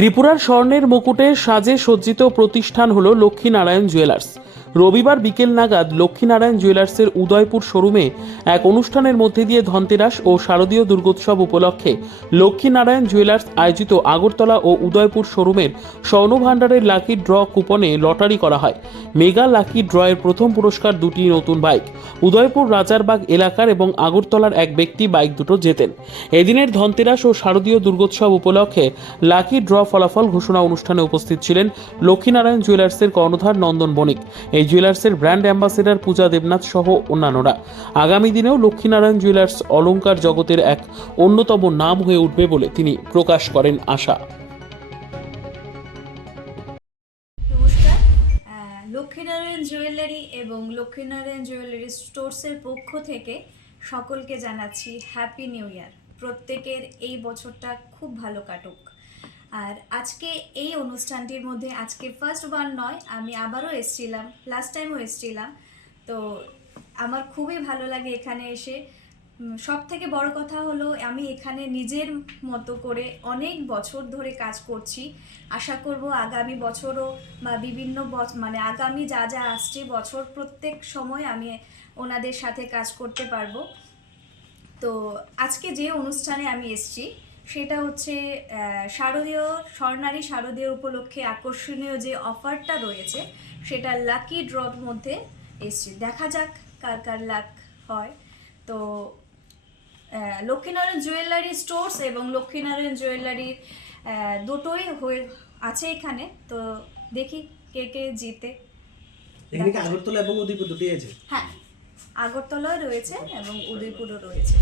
ত্রিপুরার স্বর্ণের মুকুটে সাজে সজ্জিত প্রতিষ্ঠান হল লক্ষ্মীনারায়ণ জুয়েলার্স। রবিবার বিকেল নাগাদ লক্ষ্মীনারায়ণ জুয়েলার্সের উদয়পুর শোরুমে এক অনুষ্ঠানের মধ্যে দিয়ে ধনতেরাস ও শারদীয় দুর্গোৎসব উপলক্ষে লক্ষ্মীনারায়ণ জুয়েলার্স আয়োজিত আগরতলা ও উদয়পুর শোরুমের স্বর্ণভাণ্ডারের লাকি ড্র কুপনে লটারি করা হয়। মেগা লাকি ড্রয়ের প্রথম পুরস্কার দুটি নতুন বাইক। উদয়পুর রাজারবাগ এলাকার এবং আগরতলার এক ব্যক্তি বাইক দুটো জেতেন। এদিনের ধনতেরাস ও শারদীয় দুর্গোৎসব উপলক্ষে লাকি ড্র ফলাফল ঘোষণা অনুষ্ঠানে উপস্থিত ছিলেন লক্ষ্মীনারায়ণ জুয়েলার্সের কর্ণধার নন্দন বণিক। এই জুয়েলার্সের ব্র্যান্ড অ্যাম্বাসেডার পূজা দেবনাথ সহ অন্যান্যরা। আগামী দিনেও লক্ষ্মীনারায়ণ জুয়েলার্স অলঙ্কার জগতের এক অন্যতম নাম হয়ে উঠবে বলে তিনি প্রকাশ করেন আশা। লক্ষ্মীনারায়ণ জুয়েলারি এবং লক্ষ্মীনারায়ণ জুয়েলারি স্টোর্সের পক্ষ থেকে সকলকে জানাচ্ছি হ্যাপি নিউ ইয়ার। প্রত্যেকের এই বছরটা খুব ভালো কাটুক। আর আজকে এই অনুষ্ঠানটির মধ্যে আজকে ফার্স্ট ওয়ান নয়, আমি আবারও এসছিলাম লাস্ট টাইমও এসছিলাম। তো আমার খুবই ভালো লাগে এখানে এসে। সব থেকে বড় কথা হলো, আমি এখানে নিজের মতো করে অনেক বছর ধরে কাজ করছি। আশা করব আগামী বছরও বা বিভিন্ন মানে আগামী যা যা আসছে, বছর প্রত্যেক সময় আমি ওনাদের সাথে কাজ করতে পারব। তো আজকে যে অনুষ্ঠানে আমি এসেছি সেটা হচ্ছে শারদীয় স্বর্ণালী শারদীয় উপলক্ষে আকর্ষণীয় যে অফারটা রয়েছে সেটা লাকি ড্রর মধ্যে এসছে। দেখা যাক কার কার লাক হয়। তো লক্ষ্মীনারায়ণ জুয়েলারি স্টোর্স এবং লক্ষ্মীনারায়ণ জুয়েলারি আহ, দুটোই হয়ে আছে এখানে। তো দেখি কে কে জিতে। এখানে কি আগরতলা এবং উদয়পুর দুটি আছে? হ্যাঁ আগরতলাও রয়েছে এবং উদয়পুরও রয়েছে।